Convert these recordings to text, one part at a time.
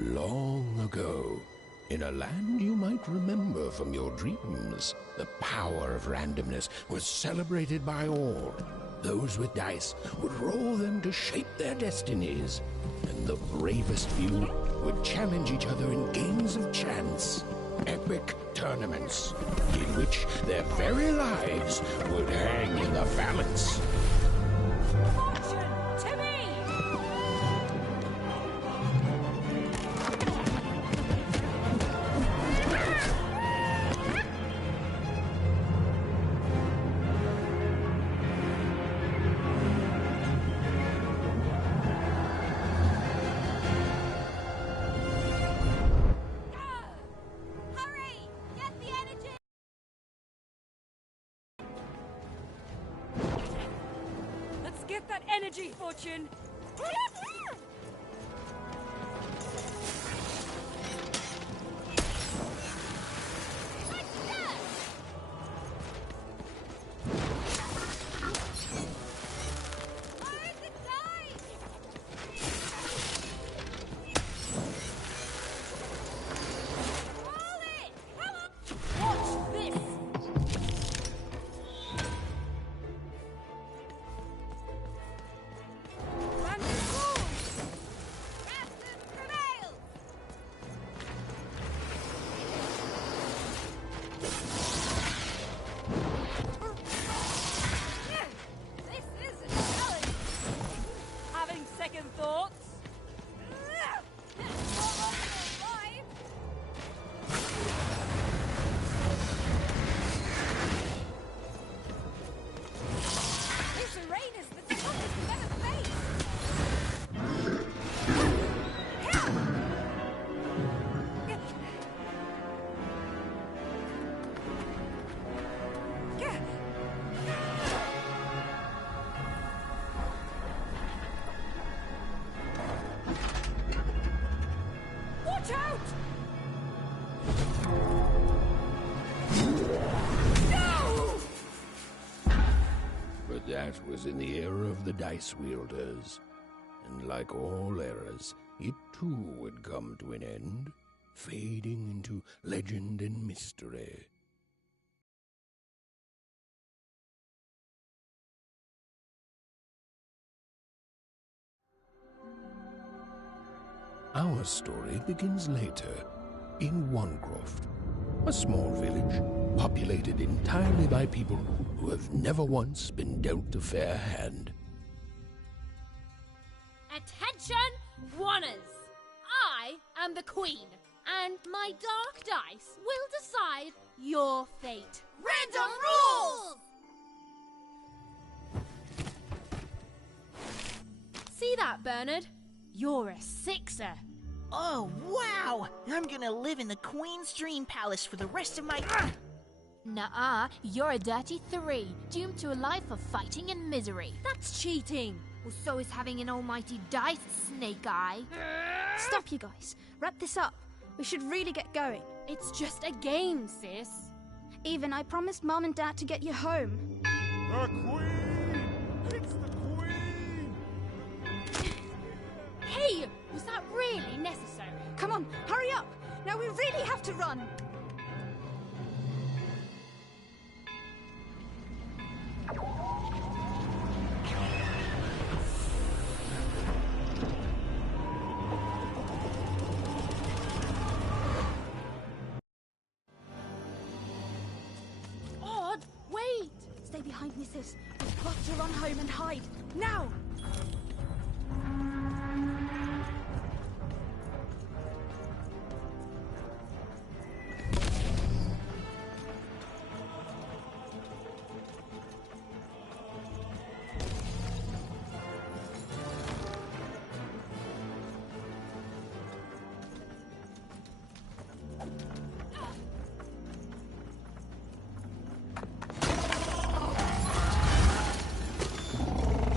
Long ago, in a land you might remember from your dreams, the power of randomness was celebrated by all. Those with dice would roll them to shape their destinies, and the bravest few would challenge each other in games of chance, epic tournaments, in which their very lives would hang in the balance. Get that energy, Fortune! That was in the era of the dice wielders, and like all eras, it too would come to an end, fading into legend and mystery. Our story begins later, in Wanecroft, A small village, populated entirely by people who have never once been dealt a fair hand. Attention, Wanners! I am the Queen, and my dark dice will decide your fate. Random rules! See that, Bernard? You're a sixer. Oh, wow! I'm gonna live in the Queen's Dream Palace for the rest of my... Nuh-uh, you're a dirty 3, doomed to a life of fighting and misery. That's cheating. Well, so is having an almighty dice, Snake Eye. Stop, you guys. Wrap this up. We should really get going. It's just a game, sis. Even, I promised Mom and Dad to get you home. The Queen! It's the Queen! Hey, was that really necessary? Come on, hurry up! Now we really have to run! Odd, wait! Stay behind me, sis. We've got to run home and hide. Now!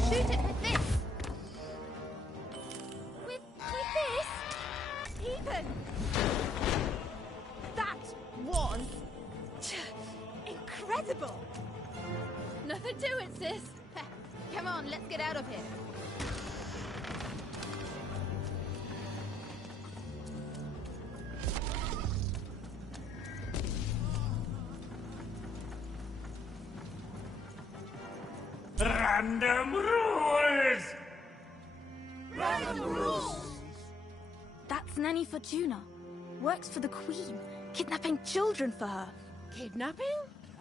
Shoot it with this! With this? Even! That was... incredible! Nothing to it, sis. Come on, let's get out of here. Random rules! Random rules! That's Nanny Fortuna. Works for the Queen. Kidnapping children for her. Kidnapping?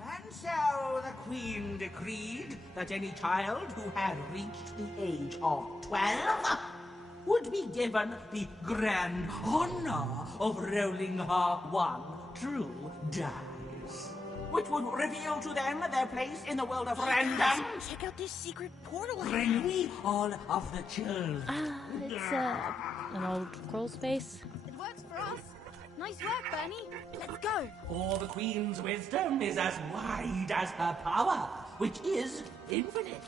And so the Queen decreed that any child who had reached the age of 12 would be given the grand honor of rolling her one true dice, which would reveal to them their place in the world of random. Check out this secret portal. Bring me all of the children. It's, an old crawl space. It works for us. Nice work, Bernie. Let's go. For the Queen's wisdom is as wide as her power, which is infinite,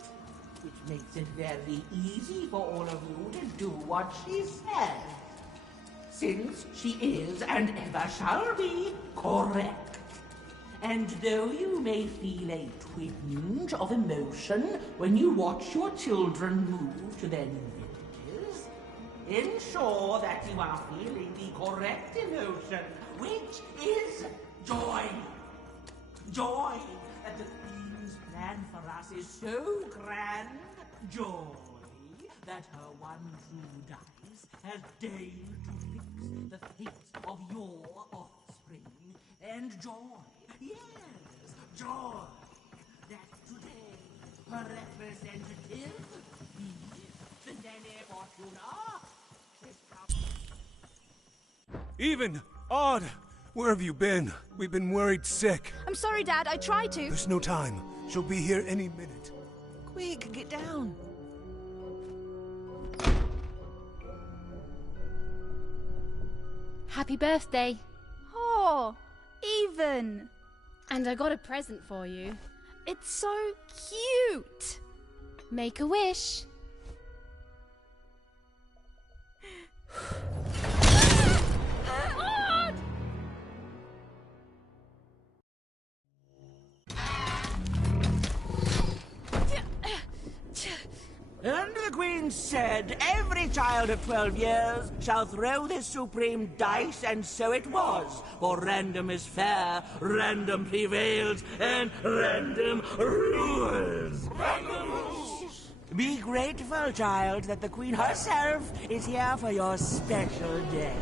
which makes it very easy for all of you to do what she says, since she is and ever shall be correct. And though you may feel a twinge of emotion when you watch your children move to their new villages, ensure that you are feeling the correct emotion, which is joy. Joy that the Queen's plan for us is so grand. Joy that her one true dice has deigned to fix the fate of your offspring. And joy, yes, joy that today her representative, the Nanny Fortuna, is Even! Odd! Where have you been? We've been worried sick. I'm sorry, Dad. I tried to. There's no time. She'll be here any minute. Quick, get down. Happy birthday. Oh, Even. And I got a present for you. It's so cute. Make a wish. And the Queen said, every child of 12 years shall throw this supreme dice, and so it was. For random is fair, random prevails, and random rules. Random rules! Be grateful, child, that the Queen herself is here for your special day.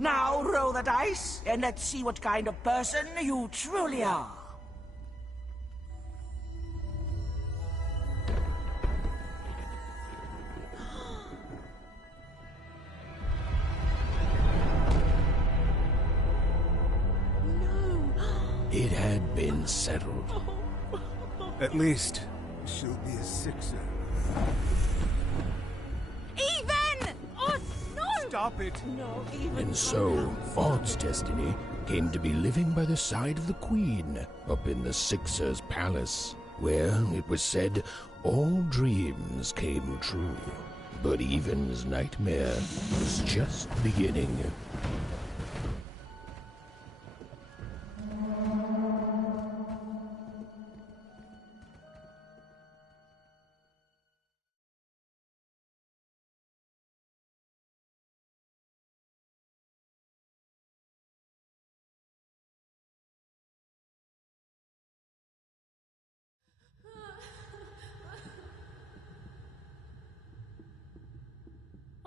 Now roll the dice, and let's see what kind of person you truly are. It had been settled. At least, she'll be a sixer. Even! Oh, no! Stop it! No, even. And so, Odd's destiny came to be living by the side of the Queen up in the Sixer's palace, where, it was said, all dreams came true. But Even's nightmare was just beginning.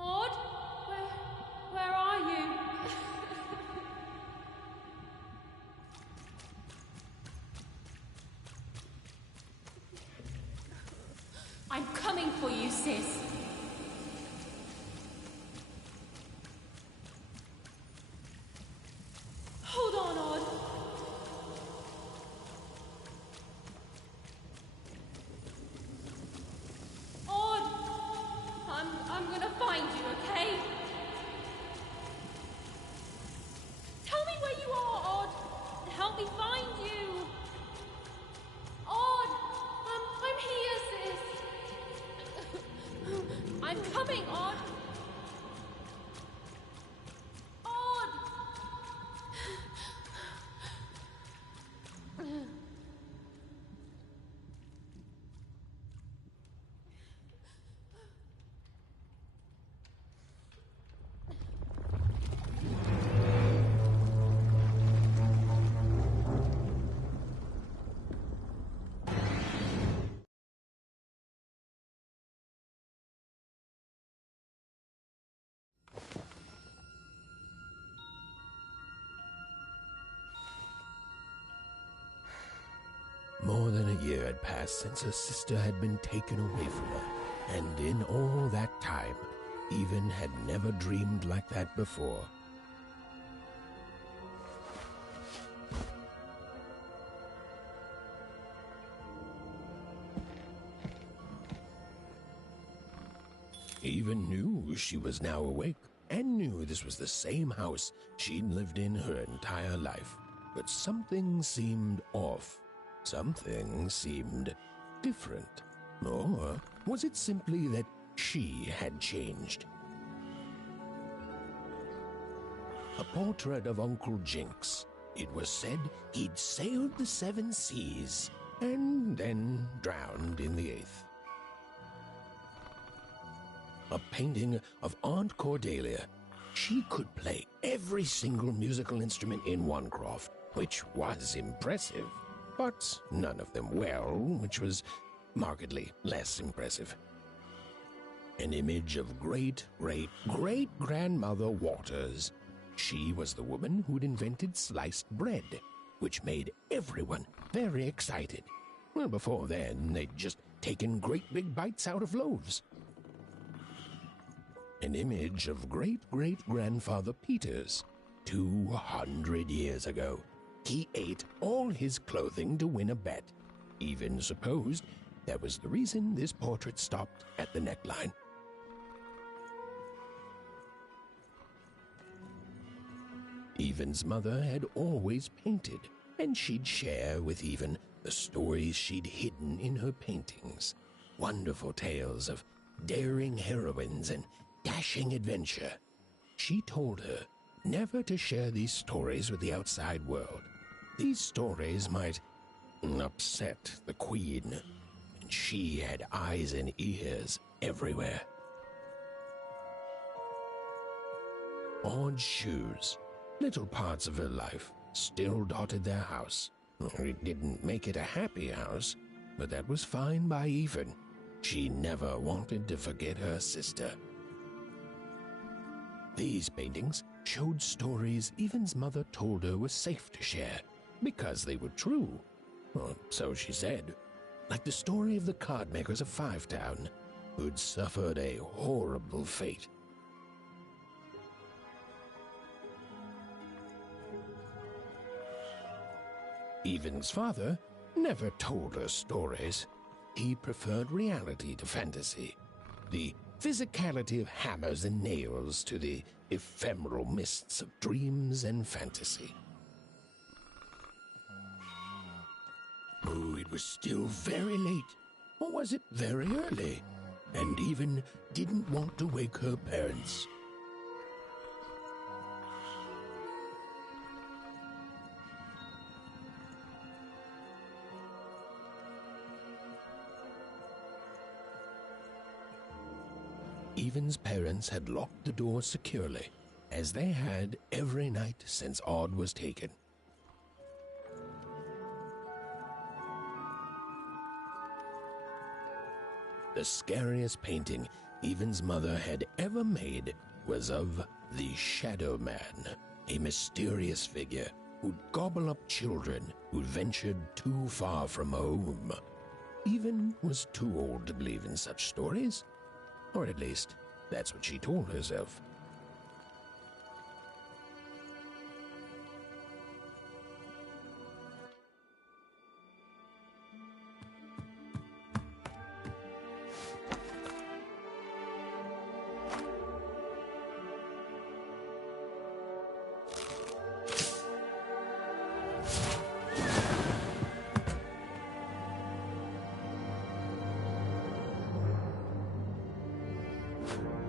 Odd? Where are you? I'm coming for you, sis. Hold on, Odd. Odd! I'm gonna find you, okay? Tell me where you are, Odd. Help me find you. Odd! I'm here, sis. I'm coming, Odd. Odd! More than a year had passed since her sister had been taken away from her, and in all that time, Even had never dreamed like that before. Even knew she was now awake, and knew this was the same house she'd lived in her entire life. But something seemed off. Something seemed different. Or was it simply that she had changed? A portrait of Uncle Jinx. It was said he'd sailed the 7 seas and then drowned in the 8th. A painting of Aunt Cordelia. She could play every single musical instrument in one croft, which was impressive, but none of them well, which was markedly less impressive. An image of great-great-great-grandmother Waters. She was the woman who'd invented sliced bread, which made everyone very excited. Well, before then, they'd just taken great big bites out of loaves. An image of great-great-grandfather Peters. 200 years ago, he ate all his clothing to win a bet. Even supposed that was the reason this portrait stopped at the neckline. Even's mother had always painted, and she'd share with Even the stories she'd hidden in her paintings. Wonderful tales of daring heroines and dashing adventure. She told her never to share these stories with the outside world. These stories might upset the Queen, and she had eyes and ears everywhere. Odd shoes, little parts of her life, still dotted their house. It didn't make it a happy house, but that was fine by Even. She never wanted to forget her sister. These paintings showed stories Even's mother told her were safe to share because they were true. Or so she said. Like the story of the card makers of Five Town, who'd suffered a horrible fate. Even's father never told her stories. He preferred reality to fantasy, the physicality of hammers and nails to the ephemeral mists of dreams and fantasy. Oh, it was still very late, or was it very early? And Even didn't want to wake her parents. Even's parents had locked the door securely, as they had every night since Odd was taken. The scariest painting Even's mother had ever made was of the Shadow Man, a mysterious figure who'd gobble up children who'd ventured too far from home. Even was too old to believe in such stories. Or at least, that's what she told herself.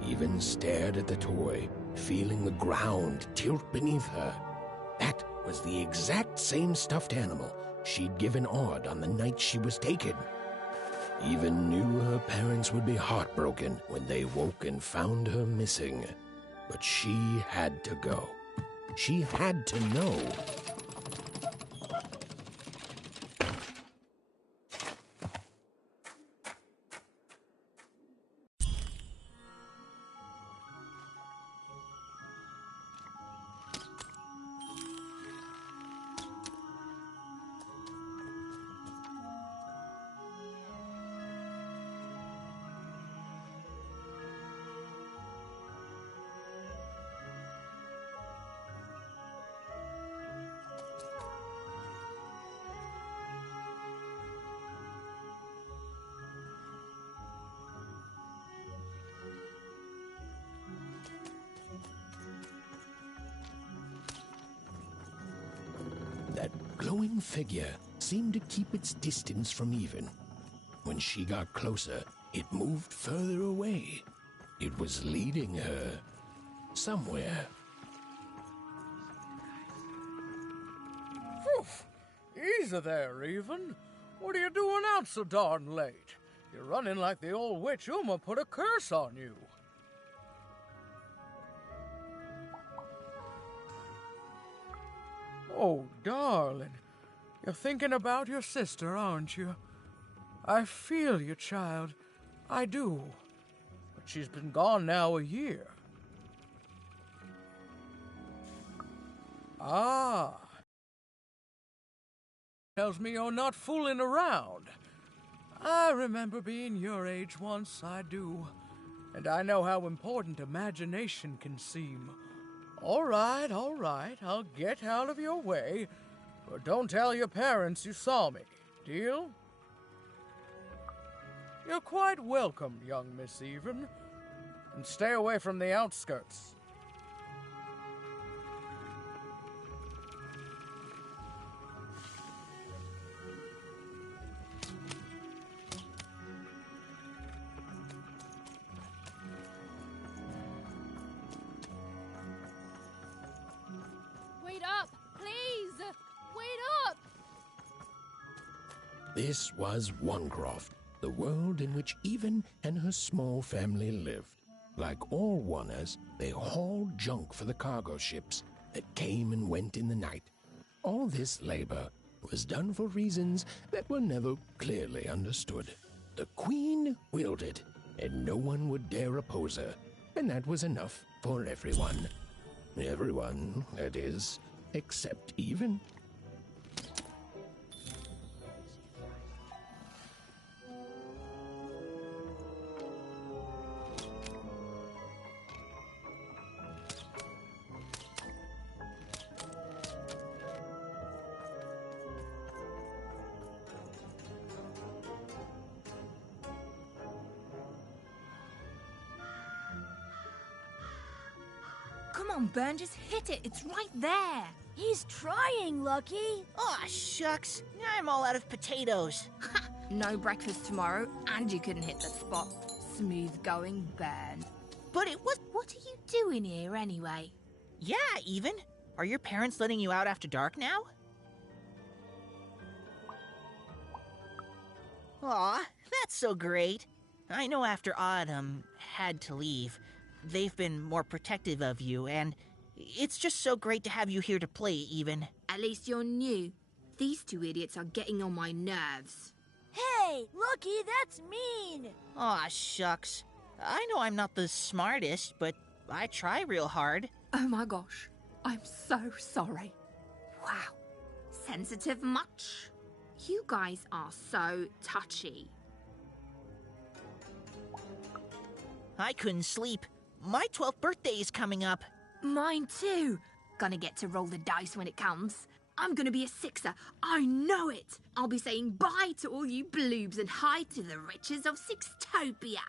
Even stared at the toy, feeling the ground tilt beneath her. That was the exact same stuffed animal she'd given Odd on the night she was taken. Even knew her parents would be heartbroken when they woke and found her missing. But she had to go. She had to know. That glowing figure seemed to keep its distance from Even. When she got closer, it moved further away. It was leading her somewhere. Oof. Easy there, Even. What are you doing out so darn late? You're running like the old witch Uma put a curse on you. Oh, darling, you're thinking about your sister, aren't you? I feel you, child. I do. But she's been gone now a year. Ah. Tells me you're not fooling around. I remember being your age once, I do. And I know how important imagination can seem. All right, I'll get out of your way. But don't tell your parents you saw me. Deal? You're quite welcome, young Miss Even. And stay away from the outskirts. Wait up! Please! Wait up! This was Onecroft, the world in which Even and her small family lived. Like all Oners, they hauled junk for the cargo ships that came and went in the night. All this labor was done for reasons that were never clearly understood. The Queen willed it, and no one would dare oppose her, and that was enough for everyone. Everyone, that is, except Even. Come on, Ben, just hit it. It's right there. He's trying, Lucky. Aw, shucks. I'm all out of potatoes. No breakfast tomorrow, and you couldn't hit the spot. Smooth going, Ben. But it was... What are you doing here, anyway? Yeah, Even. Are your parents letting you out after dark now? Aw, that's so great. I know after Autumn had to leave, they've been more protective of you, and it's just so great to have you here to play, Even. At least you're new. These two idiots are getting on my nerves. Hey, Lucky, that's mean. Aw, shucks. I know I'm not the smartest, but I try real hard. Oh my gosh, I'm so sorry. Wow, sensitive much? You guys are so touchy. I couldn't sleep. My 12th birthday is coming up. Mine too. Gonna get to roll the dice when it comes. I'm gonna be a sixer. I know it. I'll be saying bye to all you bloobs and hi to the riches of Sixtopia.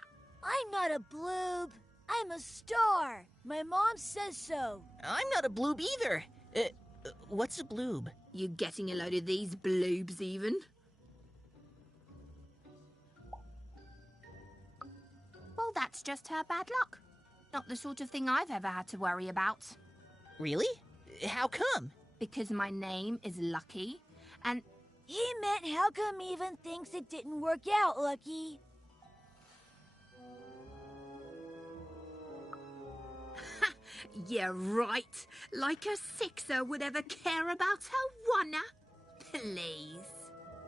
I'm not a bloob. I'm a star. My mom says so. I'm not a bloob either. What's a bloob? You getting a load of these bloobs even? Well, that's just her bad luck. Not the sort of thing I've ever had to worry about. Really? How come? Because my name is Lucky, and... He meant how come Even thinks it didn't work out, Lucky? Yeah, right. Like a sixer would ever care about her wanna. Please.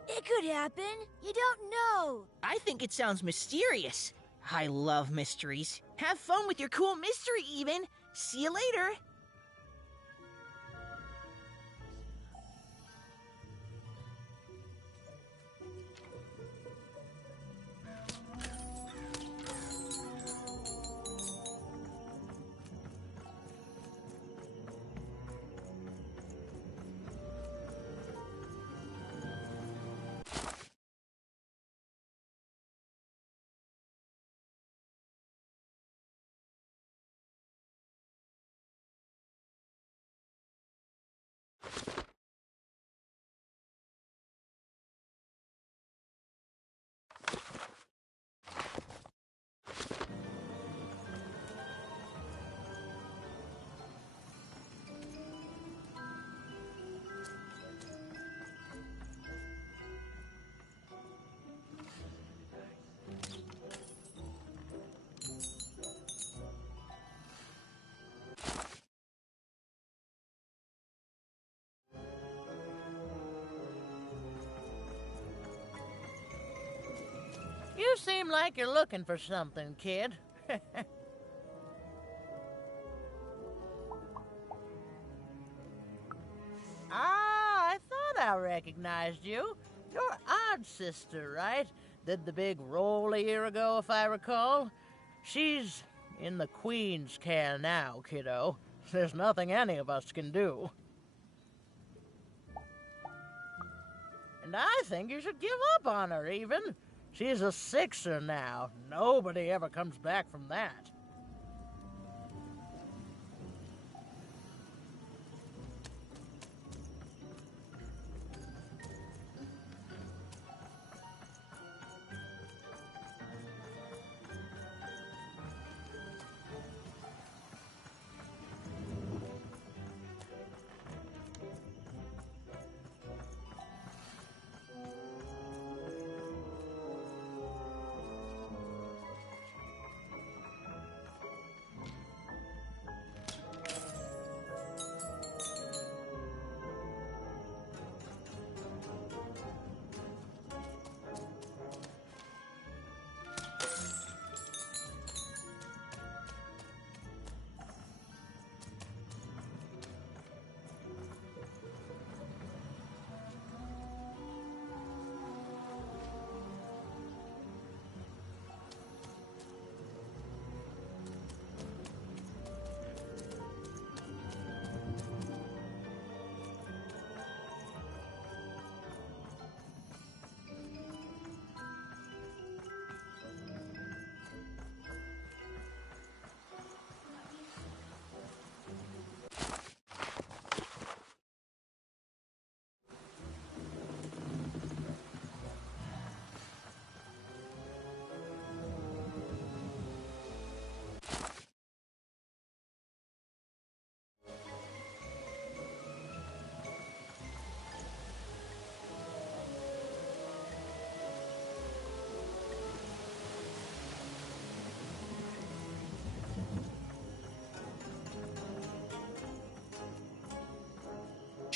It could happen. You don't know. I think it sounds mysterious. I love mysteries. Have fun with your cool mystery, Even. See you later. You seem like you're looking for something, kid. I thought I recognized you. You're Odd Sister, right? Did the big roll a year ago, if I recall. She's in the Queen's care now, kiddo. There's nothing any of us can do. And I think you should give up on her, Even. She's a sixer now. Nobody ever comes back from that.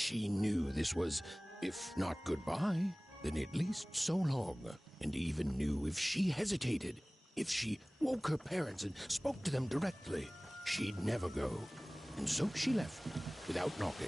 She knew this was, if not goodbye, then at least so long, and even knew if she hesitated, if she woke her parents and spoke to them directly, she'd never go. And so she left, without knocking.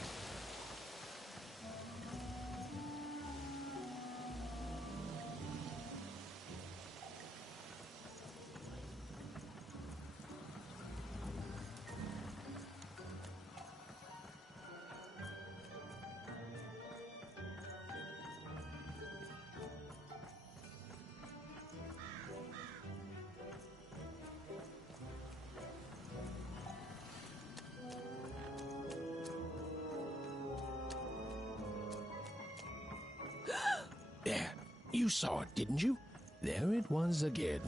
There, you saw it, didn't you? There it was again.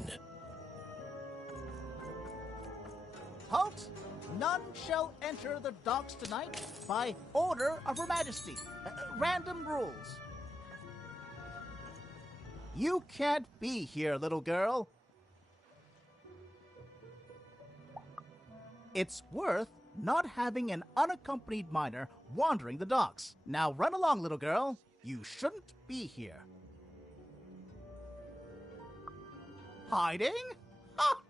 Halt! None shall enter the docks tonight by order of Her Majesty. Random rules. You can't be here, little girl. It's worth not having an unaccompanied minor wandering the docks. Now run along, little girl. You shouldn't be here. Hiding? Ha!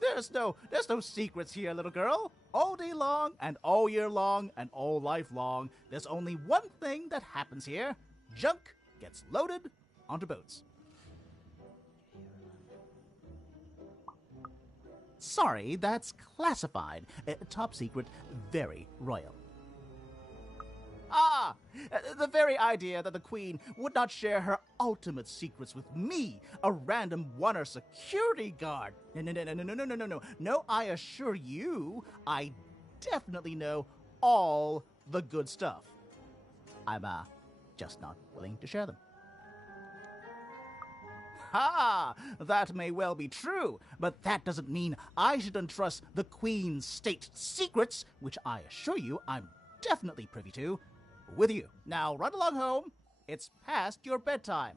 There's no secrets here, little girl. All day long, and all year long, and all life long, there's only one thing that happens here. Junk gets loaded onto boats. Sorry, that's classified. Top secret, very royal. Ah! The very idea that the Queen would not share her ultimate secrets with me, a random oner security guard. No. No, I assure you, I definitely know all the good stuff. I'm, just not willing to share them. Ha! That may well be true, but that doesn't mean I should entrust the Queen's state secrets, which I assure you I'm definitely privy to, with you. Now run along home. It's past your bedtime.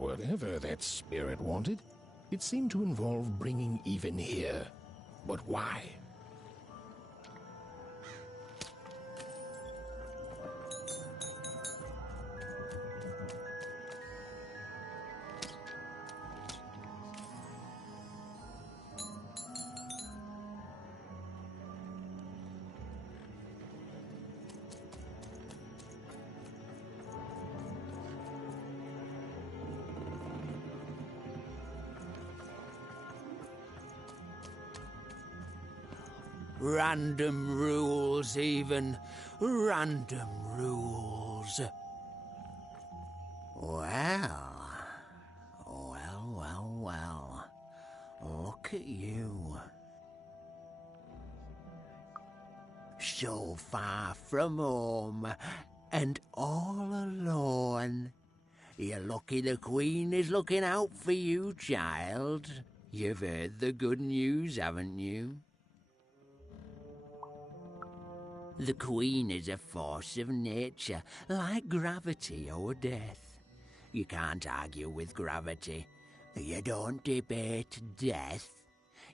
Whatever that spirit wanted, it seemed to involve bringing even here. But why? Random rules, even. Random rules. Well. Look at you. So far from home, and all alone. You're lucky the Queen is looking out for you, child. You've heard the good news, haven't you? The Queen is a force of nature, like gravity or death. You can't argue with gravity. You don't debate death.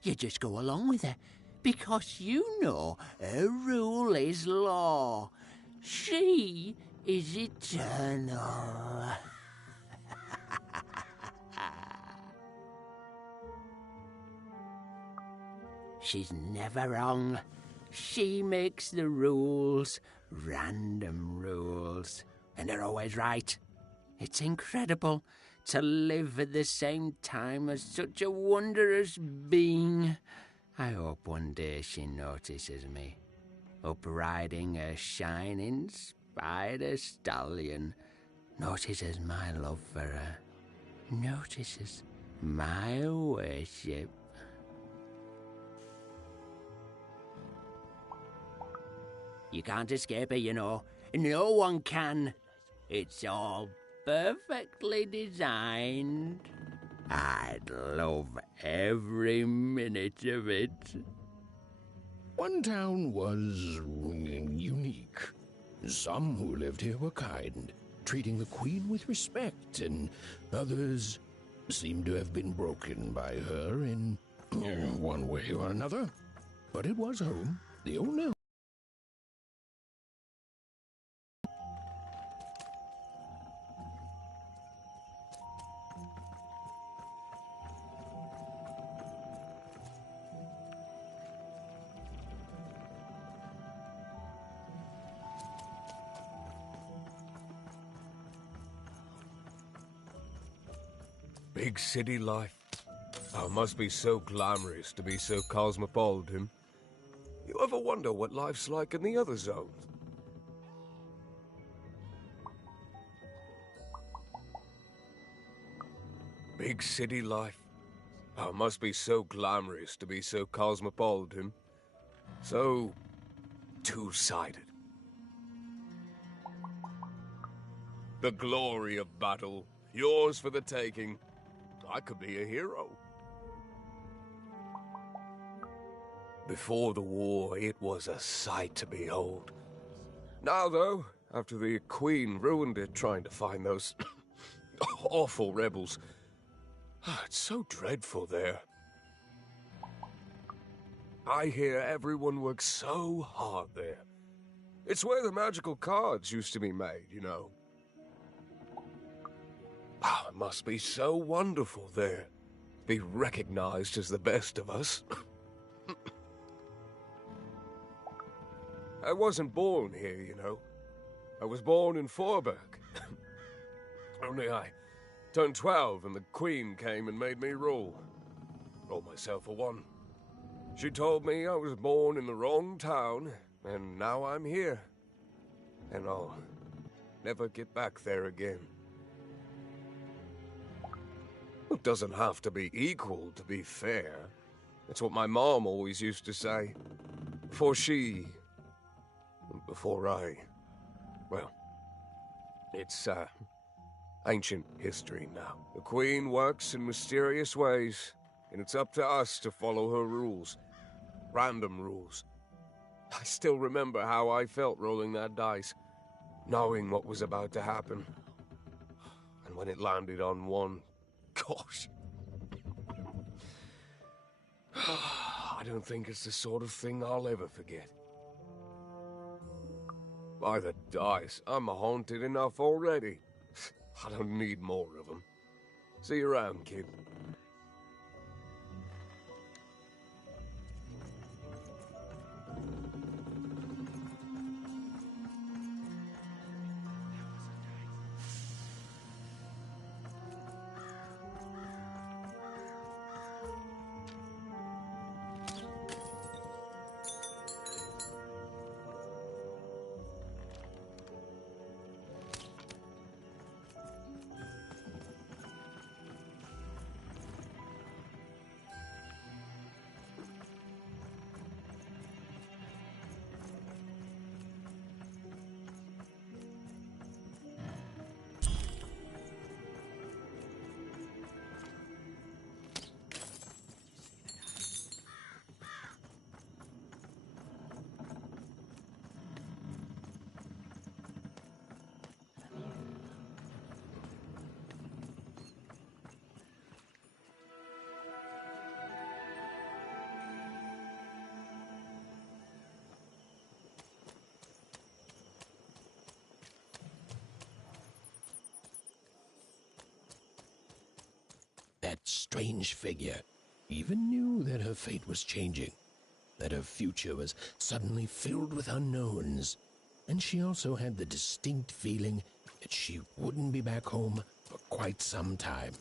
You just go along with her, because you know her rule is law. She is eternal. She's never wrong. She makes the rules, random rules, and they're always right. It's incredible to live at the same time as such a wondrous being. I hope one day she notices me, up riding a shining spider stallion, notices my love for her, notices my worship. You can't escape her, you know. No one can. It's all perfectly designed. I'd love every minute of it. One town was unique. Some who lived here were kind, treating the Queen with respect, and others seemed to have been broken by her in one way or another. But it was home, the only home. Big city life. Oh, it must be so glamorous to be so cosmopolitan. You ever wonder what life's like in the other zones? Big city life. Oh, it must be so glamorous to be so cosmopolitan. So two-sided. The glory of battle, yours for the taking. I could be a hero. Before the war, it was a sight to behold. Now, though, after the Queen ruined it trying to find those awful rebels, it's so dreadful there. I hear everyone works so hard there. It's where the magical cards used to be made, you know. Oh, it must be so wonderful there. Be recognized as the best of us. I wasn't born here, you know. I was born in Forberg. Only I turned 12 and the Queen came and made me rule. Roll myself a one. She told me I was born in the wrong town, and now I'm here. And I'll never get back there again. It doesn't have to be equal to be fair. That's what my mom always used to say. Before I... Well, it's, ancient history now. The Queen works in mysterious ways, and it's up to us to follow her rules. Random rules. I still remember how I felt rolling that dice, knowing what was about to happen. And when it landed on one, gosh. I don't think it's the sort of thing I'll ever forget. By the dice, I'm haunted enough already. I don't need more of them. See you around, kid. strange figure, even knew that her fate was changing, that her future was suddenly filled with unknowns, and she also had the distinct feeling that she wouldn't be back home for quite some time.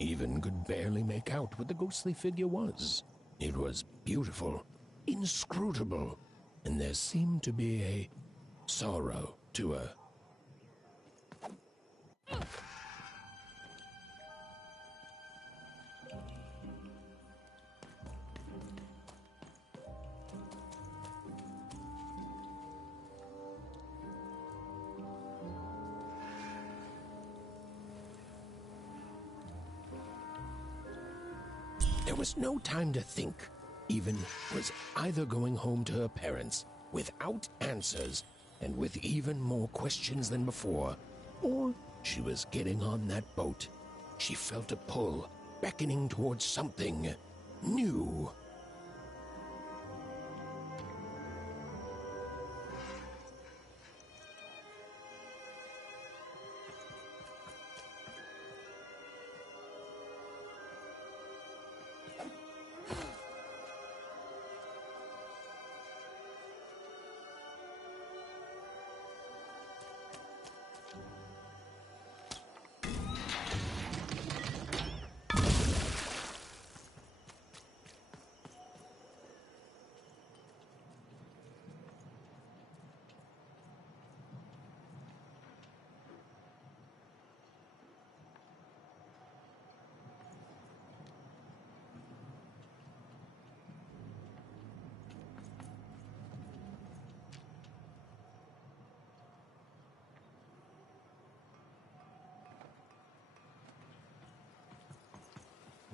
Even could barely make out what the ghostly figure was. It was beautiful, inscrutable, and there seemed to be a sorrow to her. There was no time to think. Even was either going home to her parents without answers and with even more questions than before, or she was getting on that boat. She felt a pull, beckoning towards something new.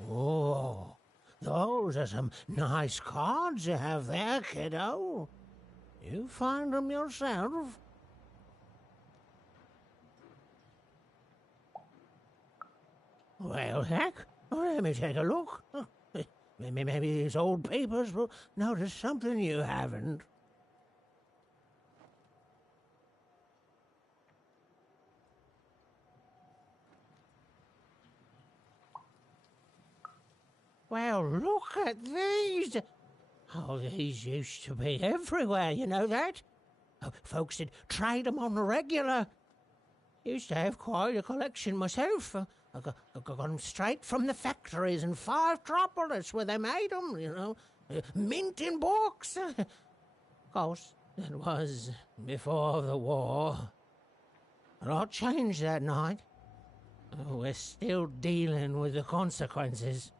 Oh, those are some nice cards you have there, kiddo. You find them yourself? Well, heck, let me take a look. Maybe these old papers will notice something you haven't. Well, look at these. Oh, these used to be everywhere, you know that? Oh, folks would trade them on the regular. Used to have quite a collection myself. I got them straight from the factories in 5 Tropolis where they made them, you know. Mint in books. Of course, that was before the war. A lot changed that night. Oh, we're still dealing with the consequences.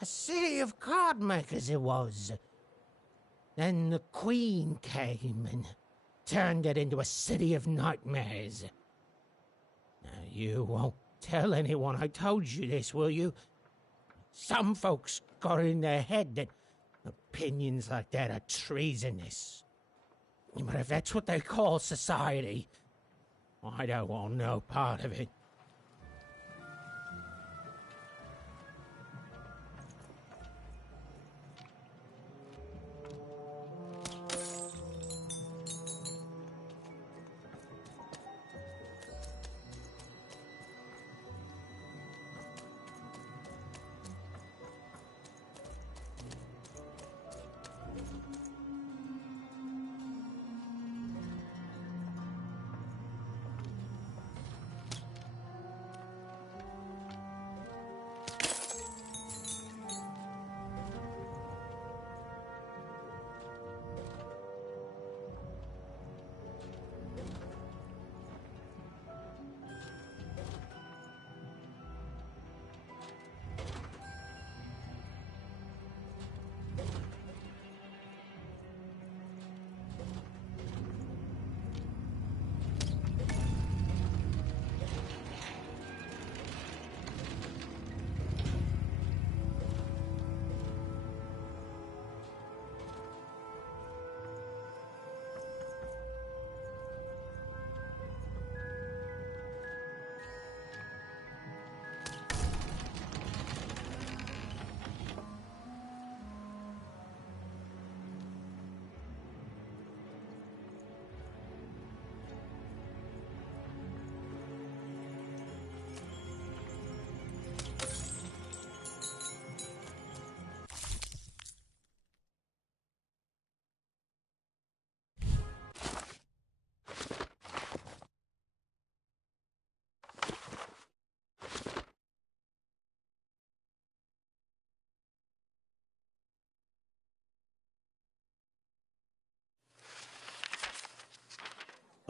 A city of card makers it was. Then the Queen came and turned it into a city of nightmares. Now, you won't tell anyone I told you this, will you? Some folks got in their head that opinions like that are treasonous. But if that's what they call society, I don't want no part of it.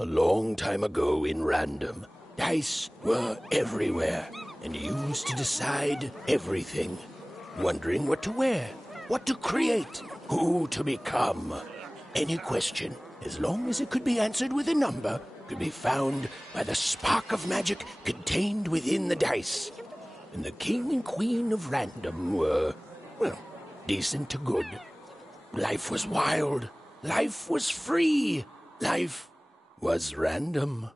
A long time ago in Random, dice were everywhere and used to decide everything. Wondering what to wear, what to create, who to become. Any question, as long as it could be answered with a number, could be found by the spark of magic contained within the dice. And the king and queen of Random were, well, decent to good. Life was wild. Life was free. Life was random.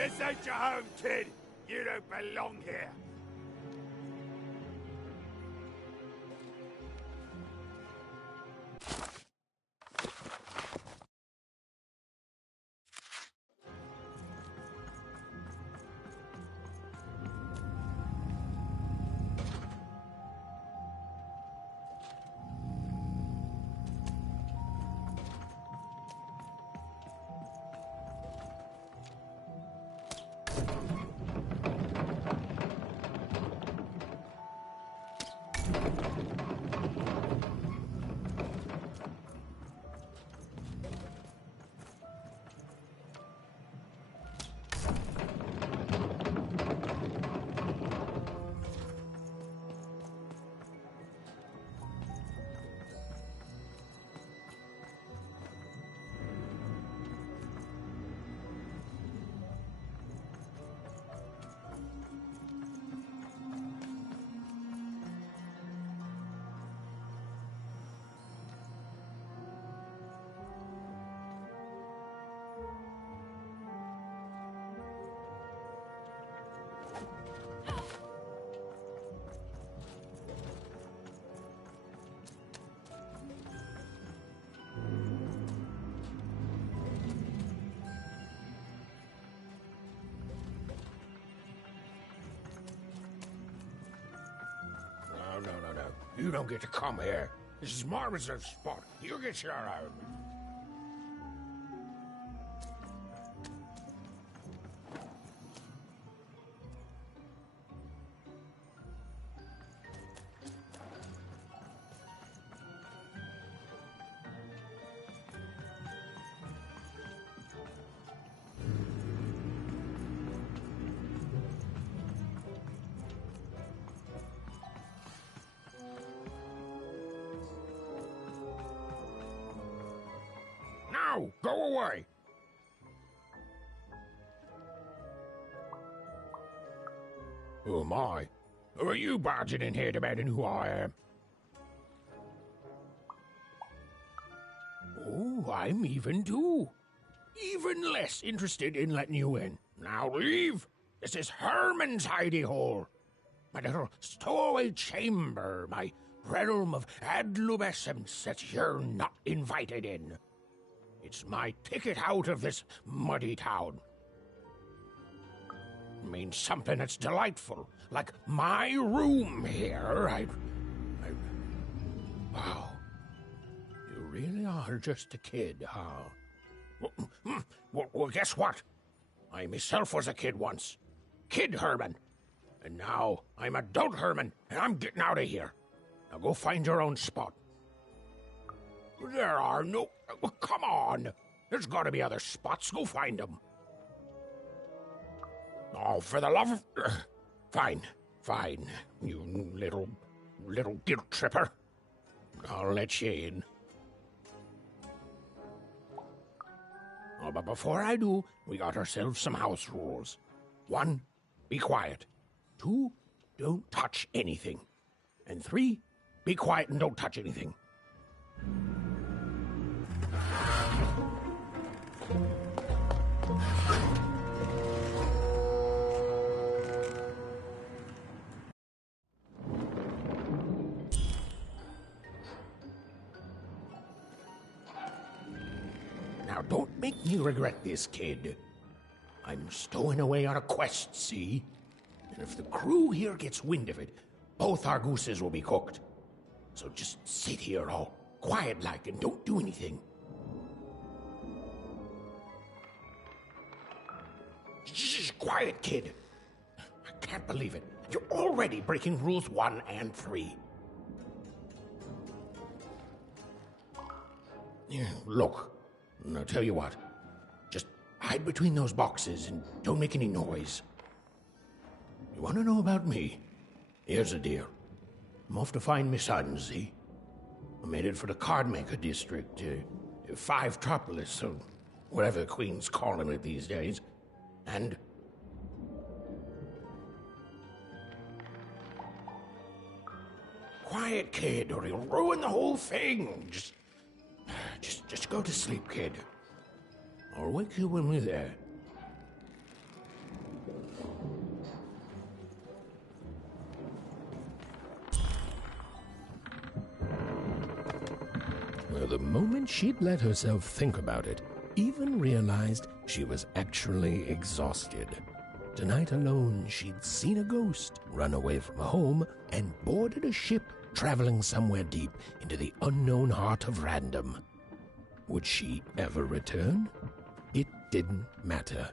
This ain't your home, kid. You don't belong here. No. You don't get to come here. This is my reserved spot. You get your own. Now, go away. Who am I? Who are you barging in here demanding who I am? Oh, I'm even too. Even less interested in letting you in. Now leave. This is Herman's hidey hole. My little stowaway chamber, my realm of adolescence that you're not invited in. It's my ticket out of this muddy town. It means something that's delightful, like my room here. Wow. You really are just a kid, huh? Well, guess what? I myself was a kid once. Kid Herman. And now I'm adult Herman, and I'm getting out of here. Now go find your own spot. There are no... Come on! There's gotta be other spots. Go find them. Oh, for the love of... Fine. You little guilt tripper. I'll let you in. Oh, but before I do, we got ourselves some house rules. 1, be quiet. 2, don't touch anything. And 3, be quiet and don't touch anything. Now, don't make me regret this, kid. I'm stowing away on a quest, see? And if the crew here gets wind of it, both our gooses will be cooked. So just sit here all quiet-like and don't do anything. Shh, quiet, kid. I can't believe it. You're already breaking rules 1 and 3. Yeah, look, I'll tell you what. Just hide between those boxes and don't make any noise. You want to know about me? Here's the deal. I'm off to find my son, see? I'm headed for the Cardmaker district, 5-tropolis, or whatever the Queen's calling it these days. And... Quiet, kid, or you'll ruin the whole thing. Just go to sleep, kid. I'll wake you when we're there. though the moment she'd let herself think about it, even realized she was actually exhausted. Tonight alone, she'd seen a ghost, run away from home, and boarded a ship traveling somewhere deep into the unknown heart of Random. Would she ever return? It didn't matter.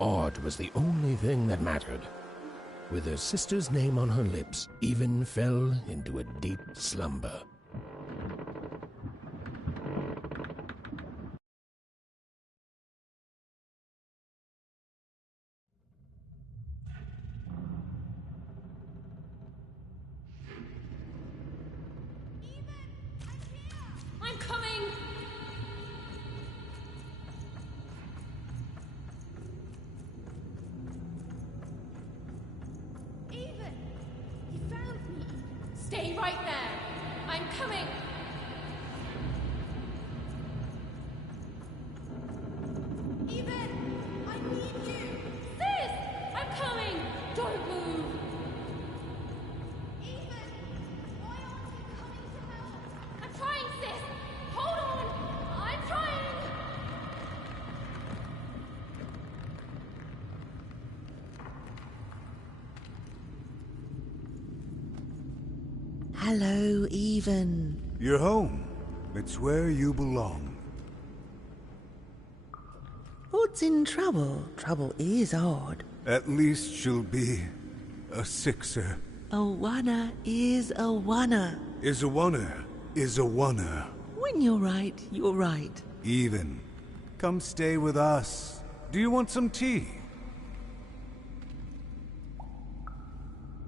Odd was the only thing that mattered. With her sister's name on her lips, Even fell into a deep slumber. I'm coming! Even! You found me! Stay right there! I'm coming! Even! I need you! Sis! I'm coming! Don't move! Even! Why aren't you coming to help? I'm trying, sis! Hold on! I'm trying! Hello, Even. You're home. It's where you belong. Odd's in trouble. Trouble is odd. At least she'll be a sixer. A wanna is a wanna. Is a wanna. Is a wanna. When you're right, you're right. Even. Come stay with us. Do you want some tea?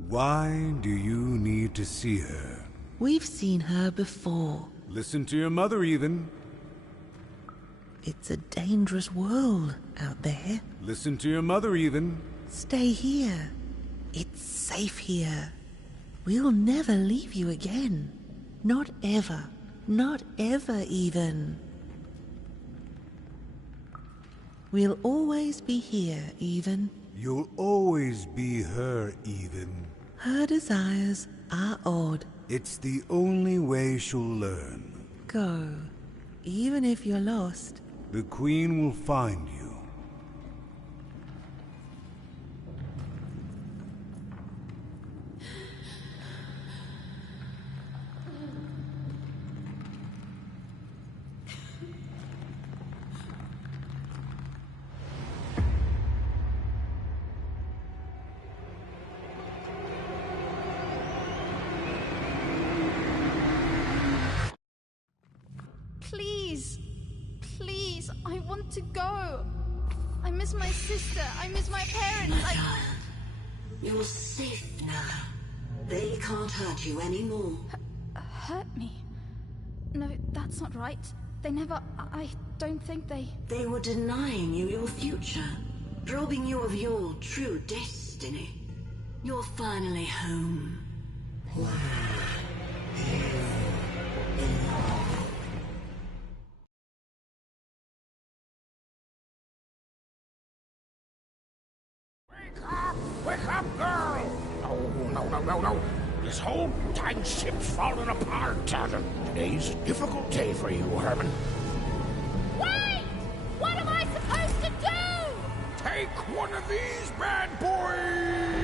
Why do you need to see her? We've seen her before. Listen to your mother, Even. It's a dangerous world out there. Listen to your mother, Even. Stay here. It's safe here. We'll never leave you again. Not ever. Not ever, Even. We'll always be here, Even. You'll always be her, Even. Her desires are odd. It's the only way she'll learn. Go. Even if you're lost. The Queen will find you. Please. Please, I want to go. I miss my sister. I miss my parents. You're safe now. They can't hurt you anymore. Hurt me? No, that's not right. They never... I don't think they... They were denying you your future, robbing you of your true destiny. You're finally home. Wake up, girl! No. This whole time ship's falling apart. Today's a difficult day for you, Herman. Wait! What am I supposed to do? Take one of these bad boys!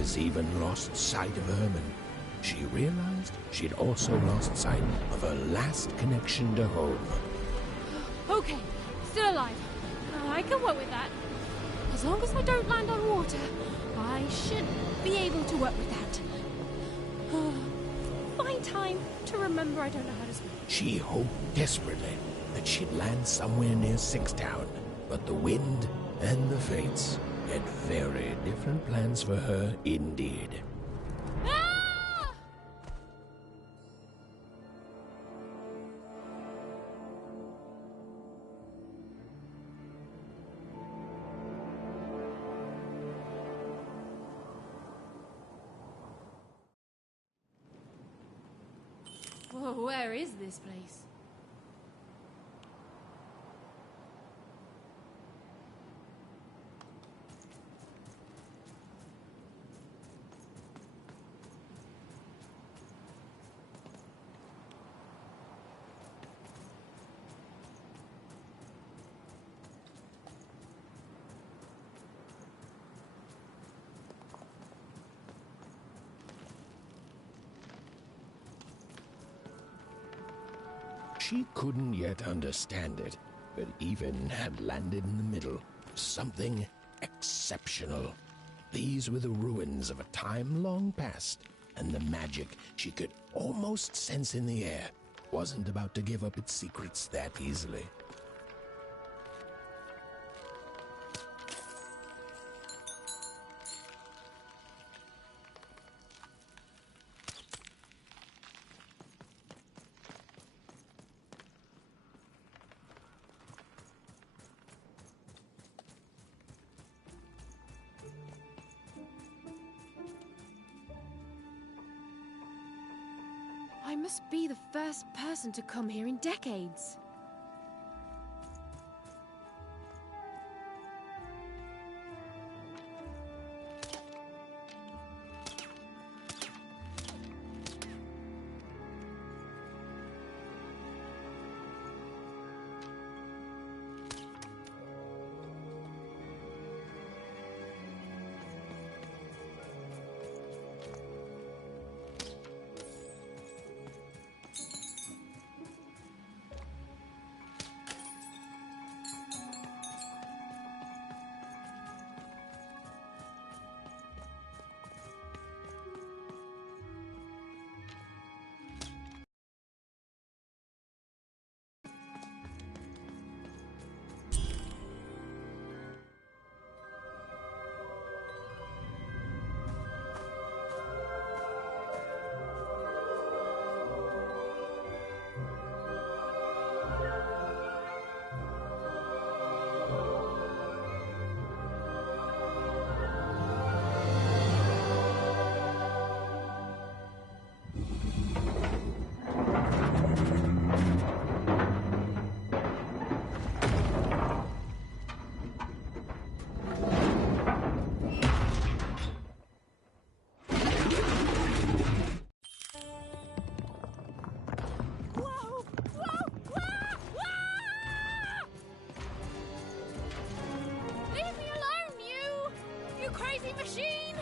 As Even lost sight of Herman, she realized she'd also lost sight of her last connection to home. Okay, still alive. I can work with that. As long as I don't land on water, I should be able to work with that. Find time to remember I don't know how to swim. She hoped desperately that she'd land somewhere near Sixtown, but the wind and the fates had very different plans for her indeed. Oh, where is this place? She couldn't yet understand it, but Even had landed in the middle of something exceptional. These were the ruins of a time long past, and the magic she could almost sense in the air wasn't about to give up its secrets that easily. I must be the first person to come here in decades. Leave me alone, you crazy machine!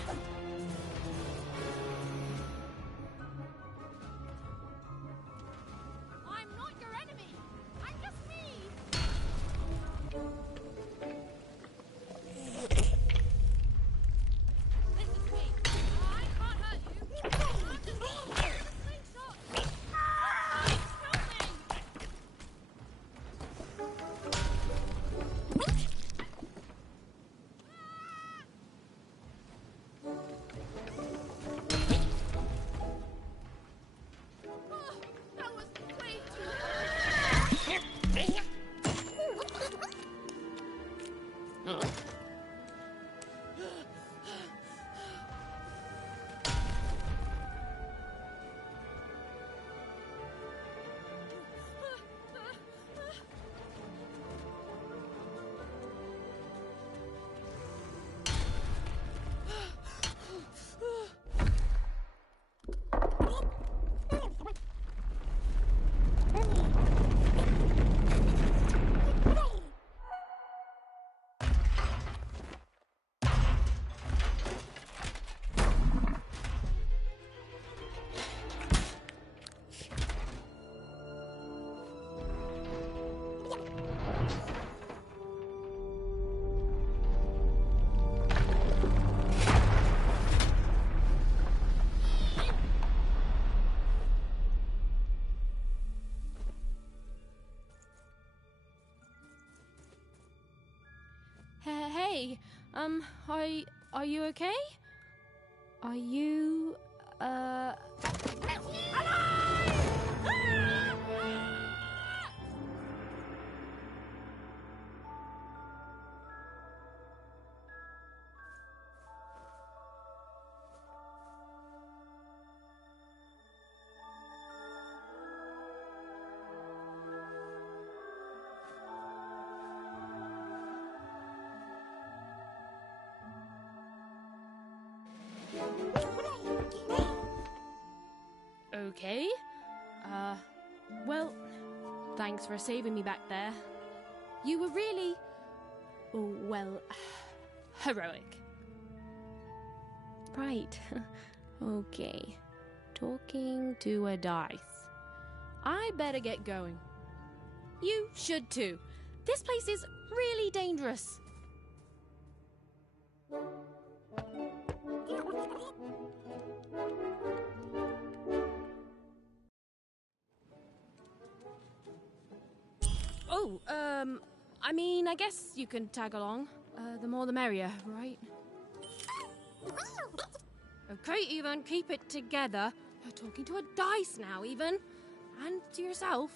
I'm not your enemy. I'm just me. Listen to me. I can't hurt you. I'm just a slingshot. Help me! That was way Hey, are you okay? Are you, Okay. Well, thanks for saving me back there. You were really, well, heroic. Right. Okay. Talking to a dice. I better get going. You should too. This place is really dangerous. Oh, I mean, I guess you can tag along. The more the merrier, right? Okay, Ethan, keep it together. You're talking to a dice now, Ethan. And to yourself.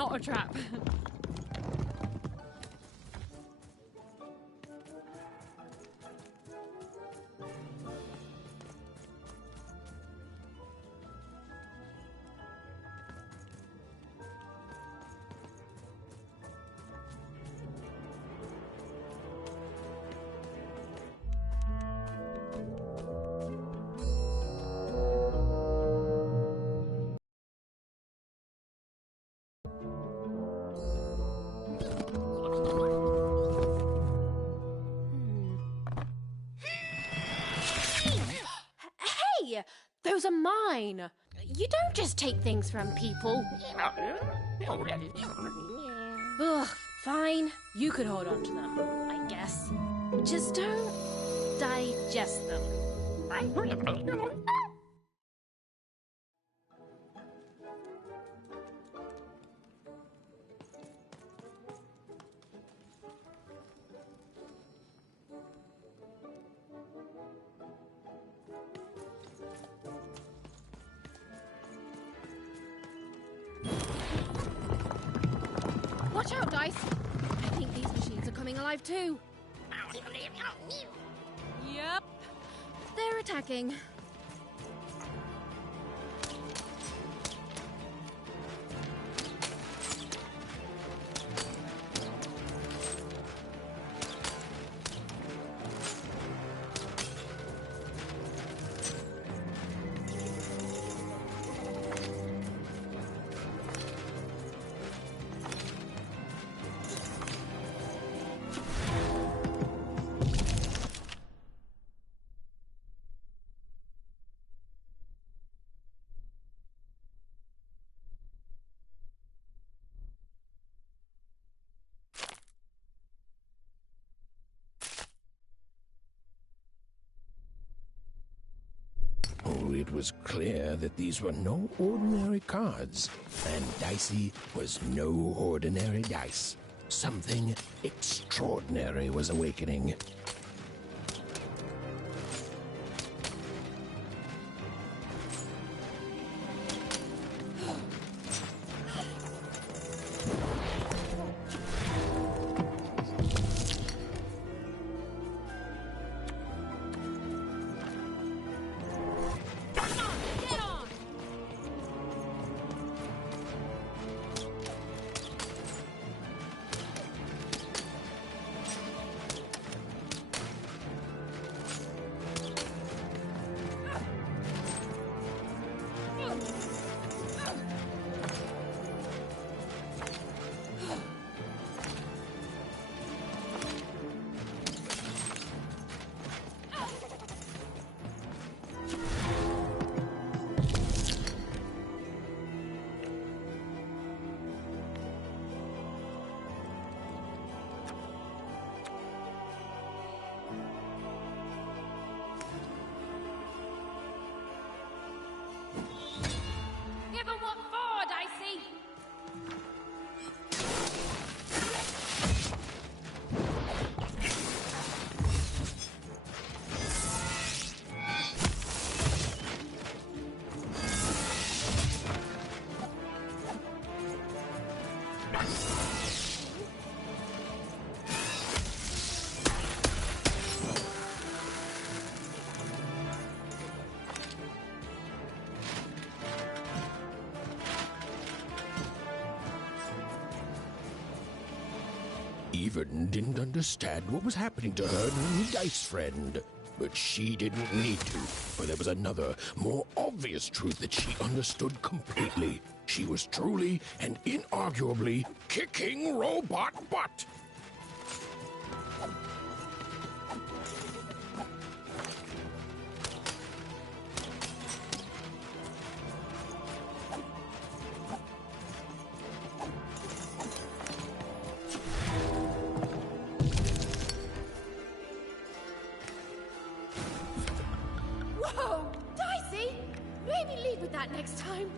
not a trap. Hey! Those are mine! You don't just take things from people. Ugh, fine. You could hold on to them, I guess. Just don't digest them. Watch out, Dice! I think these machines are coming alive too. Yep. They're attacking. Oh, it was clear that these were no ordinary cards, and Dicey was no ordinary dice. Something extraordinary was awakening. Give 'em what for, Dicey! Even didn't understand what was happening to her new dice friend. But she didn't need to, for there was another, more obvious truth that she understood completely. She was truly and inarguably kicking robot butt. Whoa! Dicey! Maybe lead with that next time.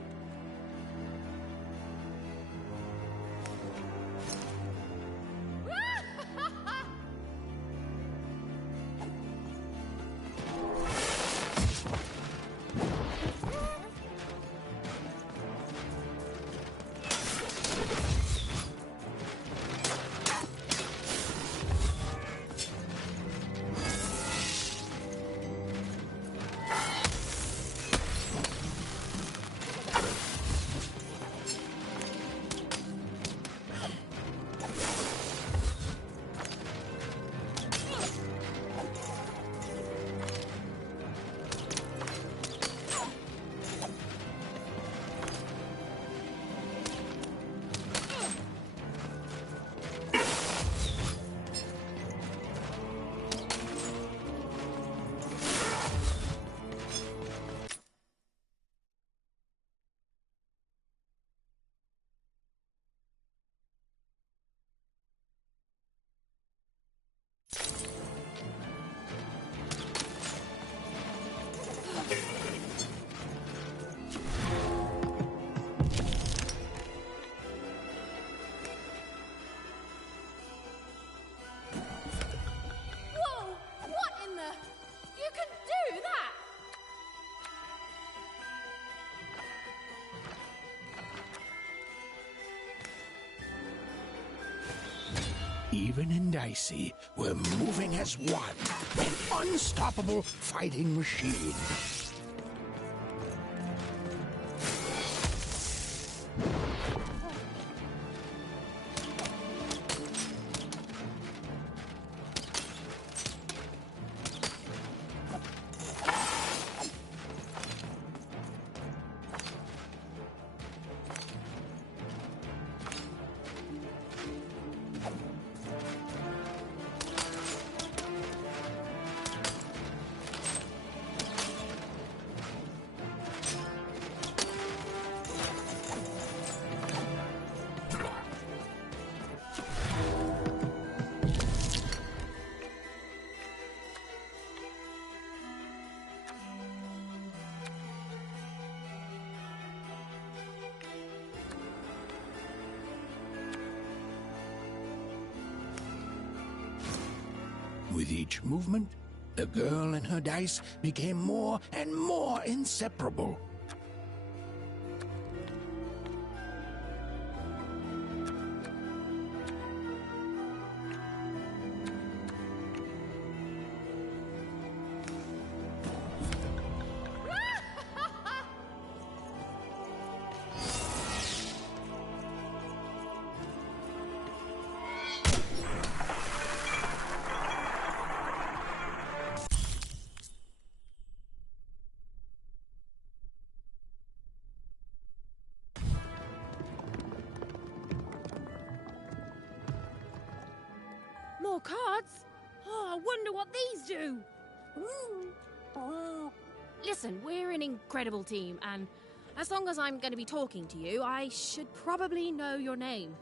Even and Dicey were moving as one, an unstoppable fighting machine. With each movement, the girl and her dice became more and more inseparable. More cards? Oh, I wonder what these do. Listen, we're an incredible team, and as long as I'm going to be talking to you, I should probably know your name.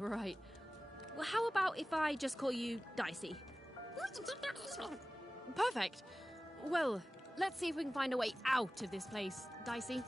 Right. Well, how about if I just call you Dicey? Perfect. Well, let's see if we can find a way out of this place, Dicey.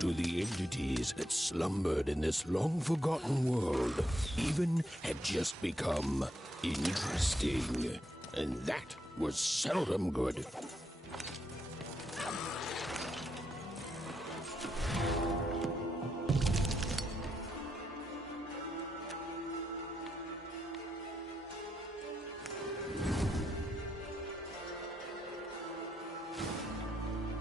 To the entities that slumbered in this long-forgotten world, even had just become interesting. And that was seldom good.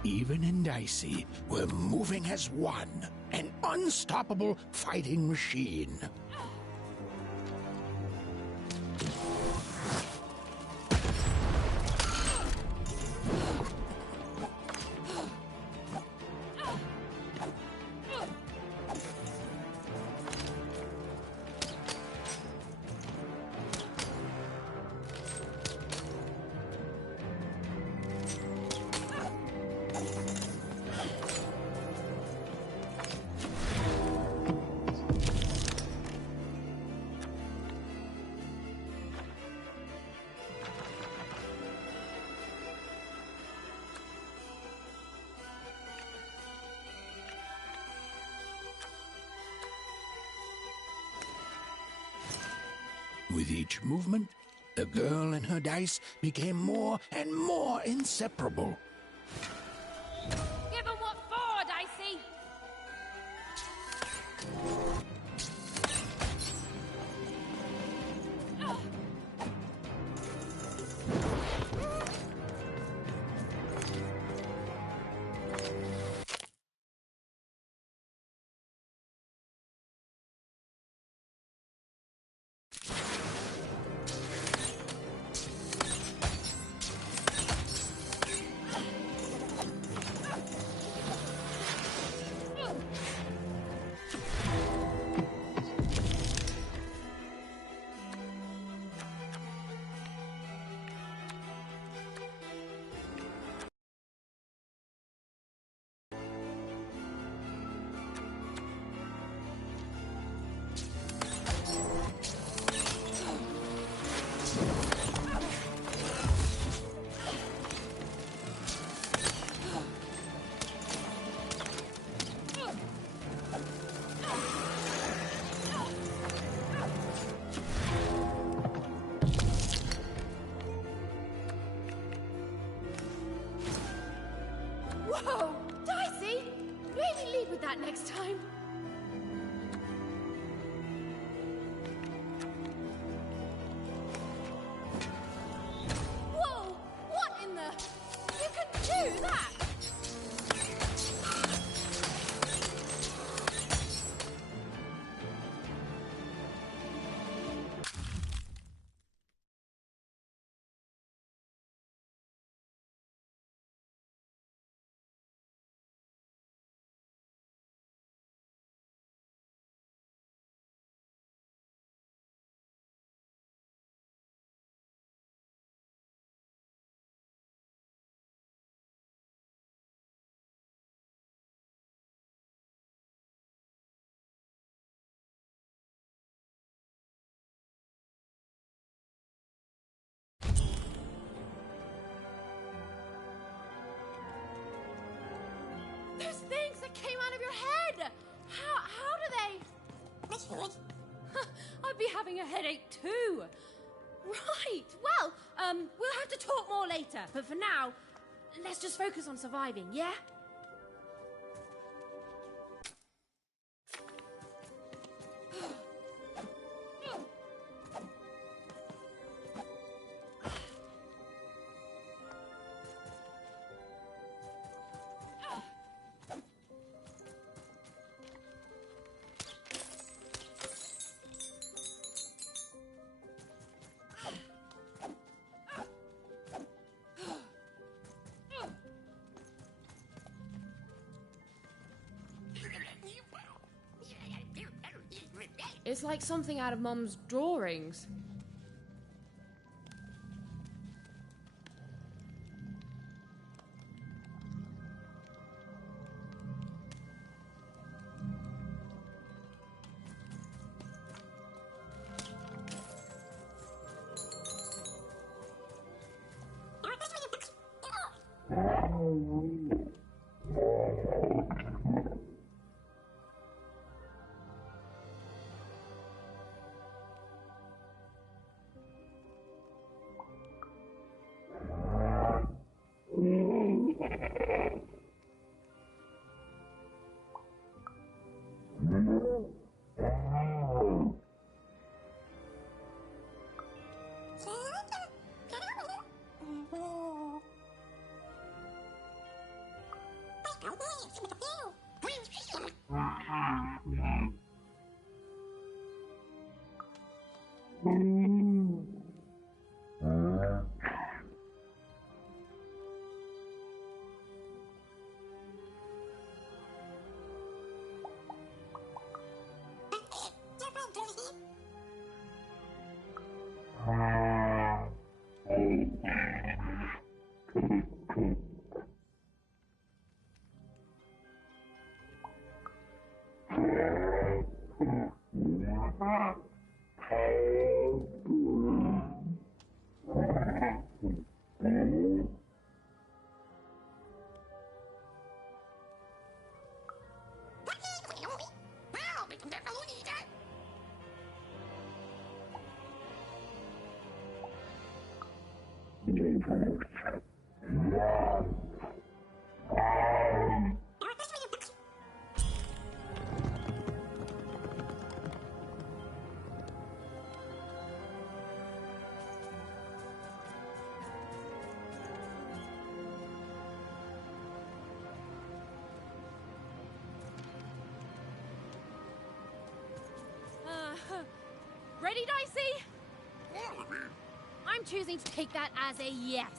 Even and Dicey were moving as one, an unstoppable fighting machine. With each movement, the girl and her dice became more and more inseparable. Give 'em what for, Dicey! Whoa! Dicey! Maybe lead with that next time. Whoa! What in the... You can do that! There's things that came out of your head! How do they... That's good. I'd be having a headache too. Right, well, we'll have to talk more later. But for now, let's just focus on surviving, yeah? It's like something out of Mum's drawings. Ready, Dicey? I'm choosing to take that as a yes.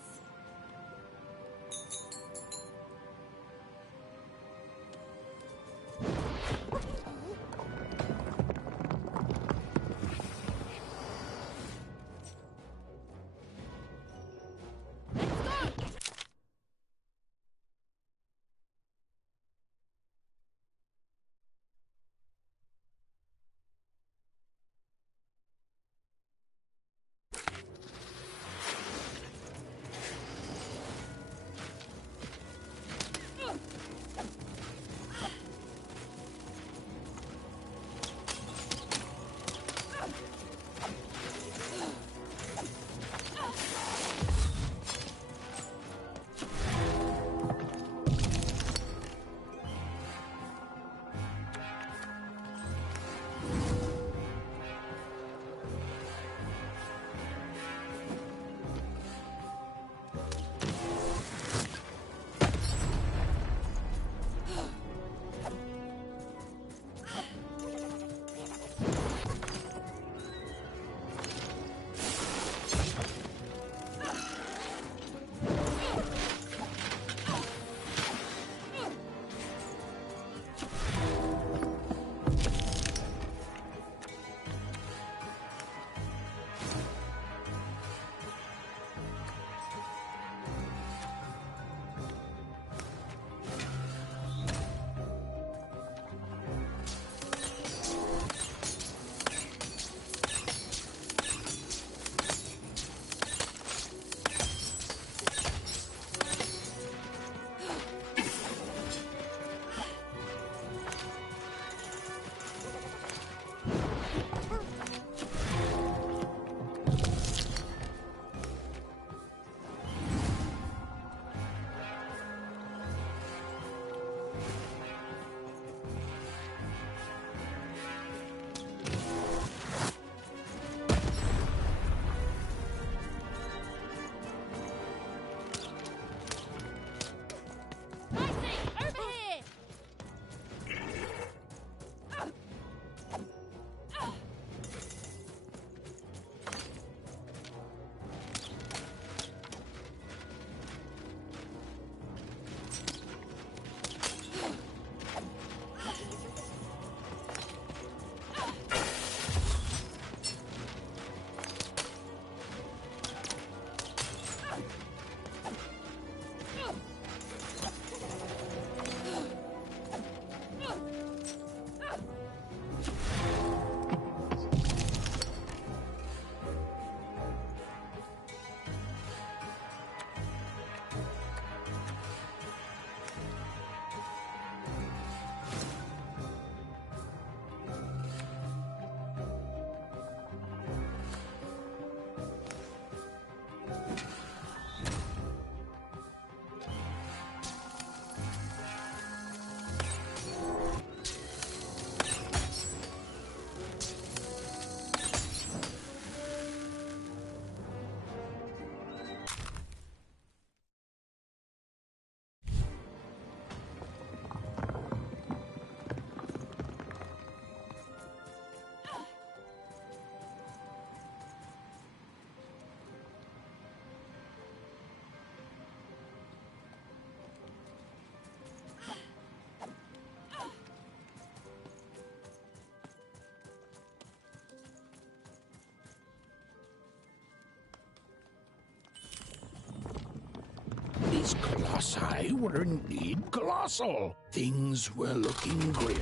These colossi were indeed colossal. Things were looking grim.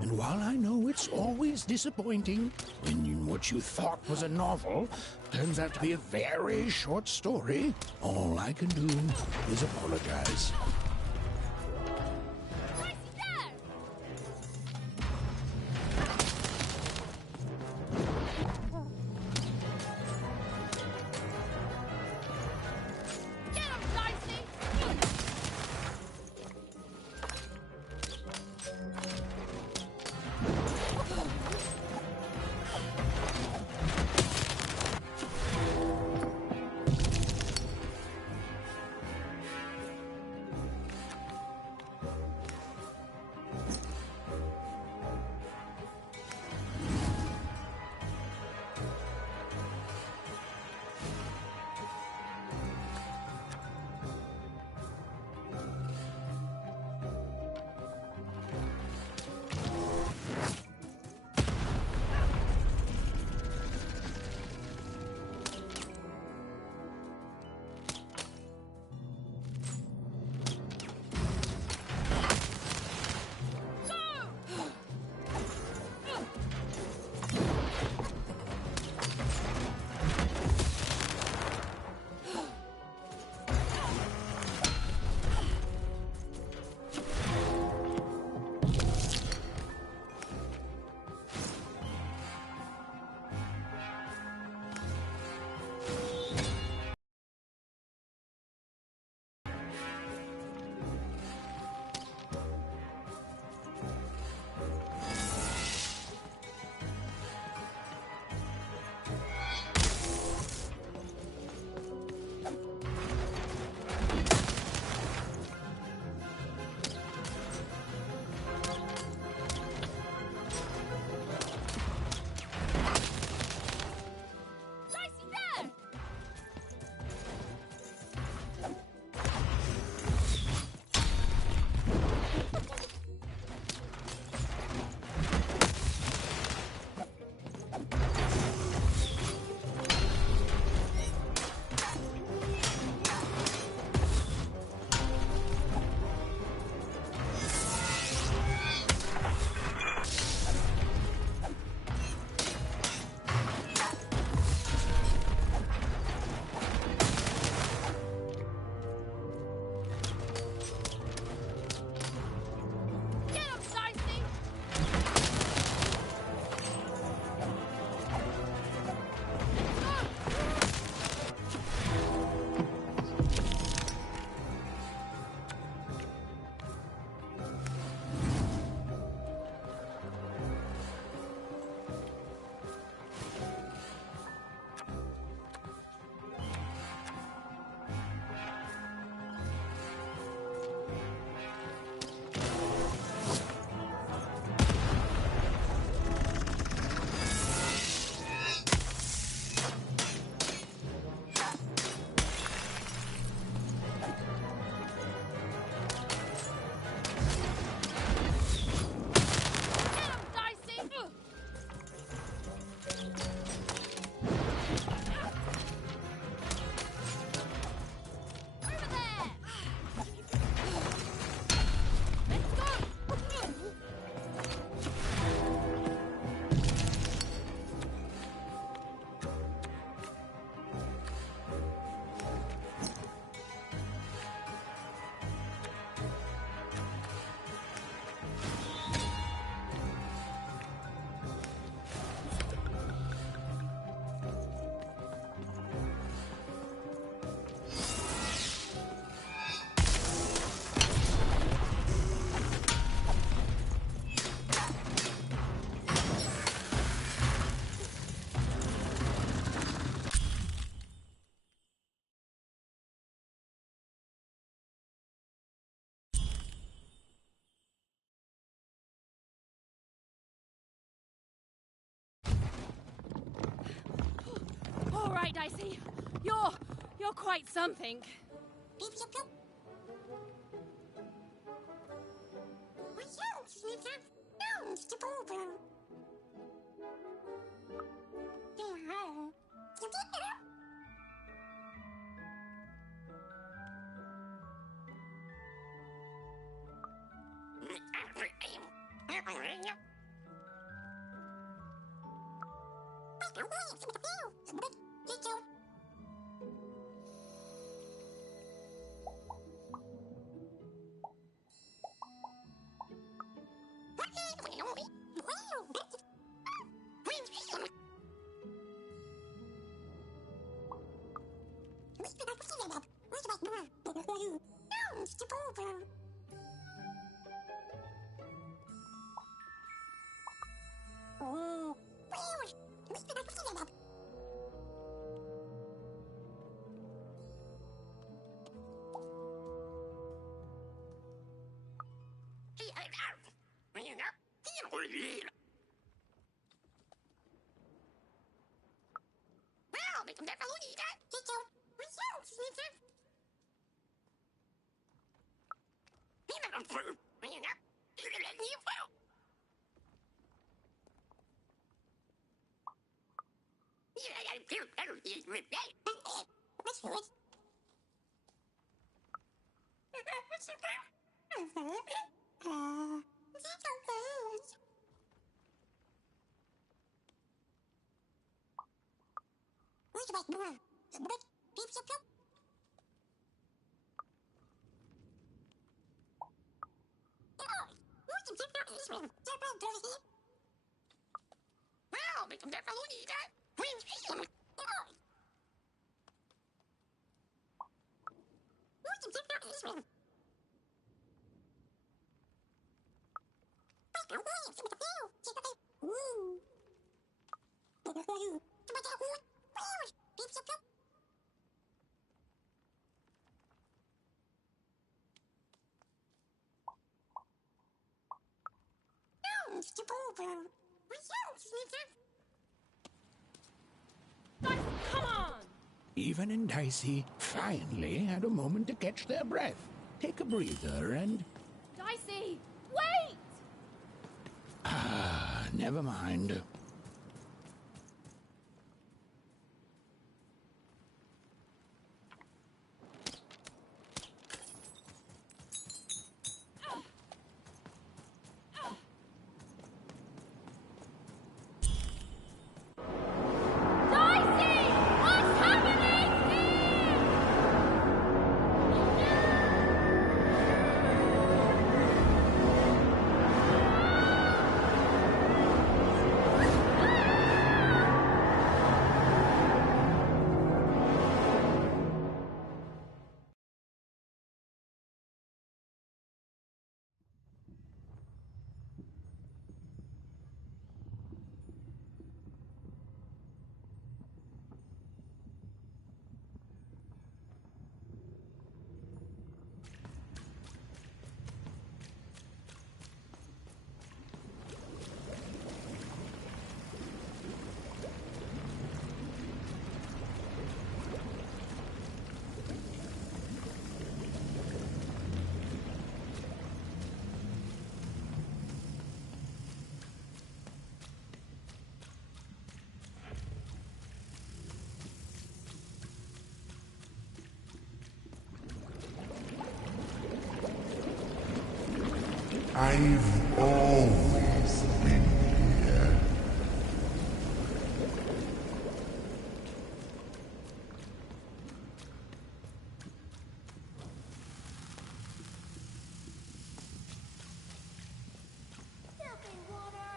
And while I know it's always disappointing when what you thought was a novel turns out to be a very short story, all I can do is apologize. All right, Dicey. You're quite something. Come on! Even and Dicey finally had a moment to catch their breath, take a breather, and... Dicey, wait! Ah, never mind. I've always been here. Filthy water!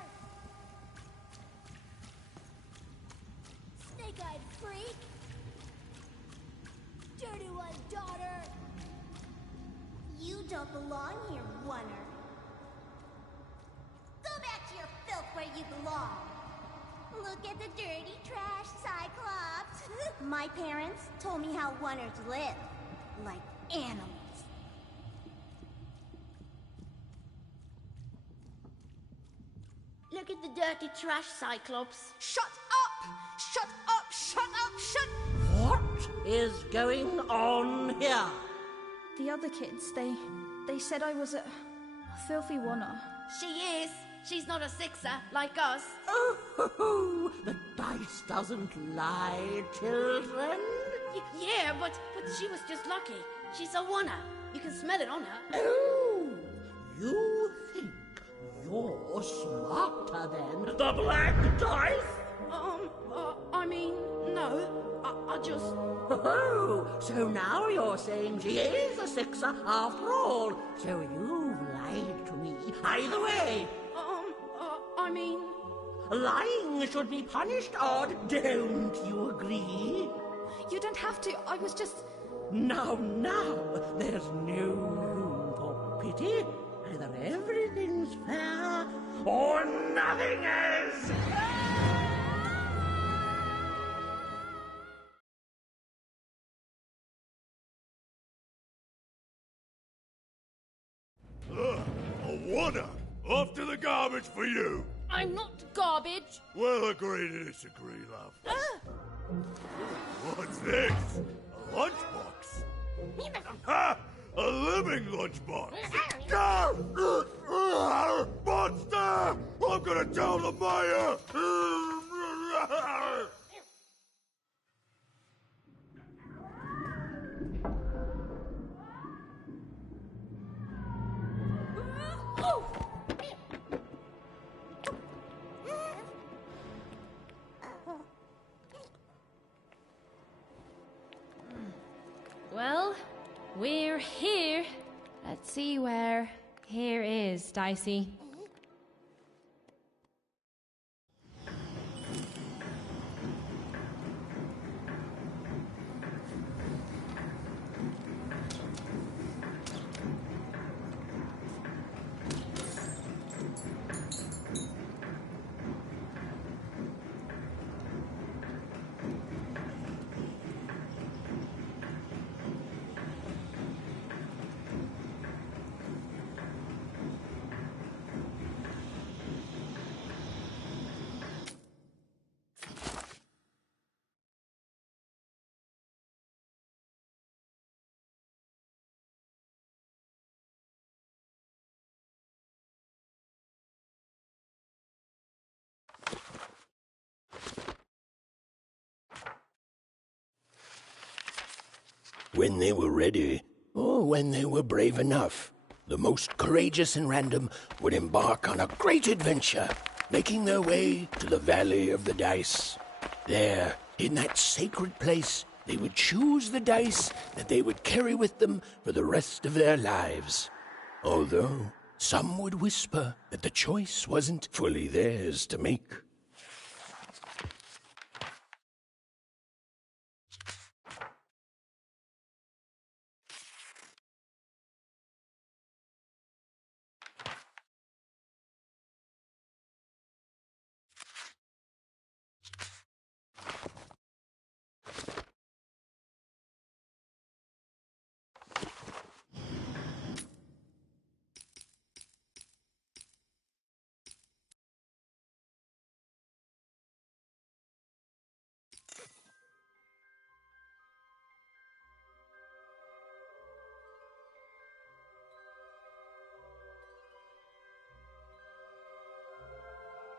Snake-eyed freak! Dirty one, daughter! You don't belong here, Oner. Go back to your filth where you belong. Look at the dirty trash, Cyclops. My parents told me how Oners live. Like animals. Look at the dirty trash, Cyclops. Shut up! Shut up! Shut up! Shut... What is going on here? The other kids, they said I was a filthy Oner. She is. She's not a sixer like us. Oh, the dice doesn't lie, children. Yeah, but she was just lucky. She's a Oner. You can smell it on her. Oh, you think you're smarter than the black dice? I mean, no. I just... Oh, so now you're saying she is a sixer after all. So you've lied to me. Either way. I mean... Lying should be punished, Odd. Don't you agree? You don't have to. I was just... Now, there's no room for pity. Either everything's fair or nothing is. A wonder! Off to the garbage for you! I'm not garbage. We'll agree to disagree, love. What's this? A lunchbox? Ha! A living lunchbox! Monster! I'm gonna tell the mayor! Well, we're here. Let's see where here is, Dicey. When they were ready, or when they were brave enough, the most courageous in Random would embark on a great adventure, making their way to the Valley of the Dice. There, in that sacred place, they would choose the dice that they would carry with them for the rest of their lives. Although some would whisper that the choice wasn't fully theirs to make.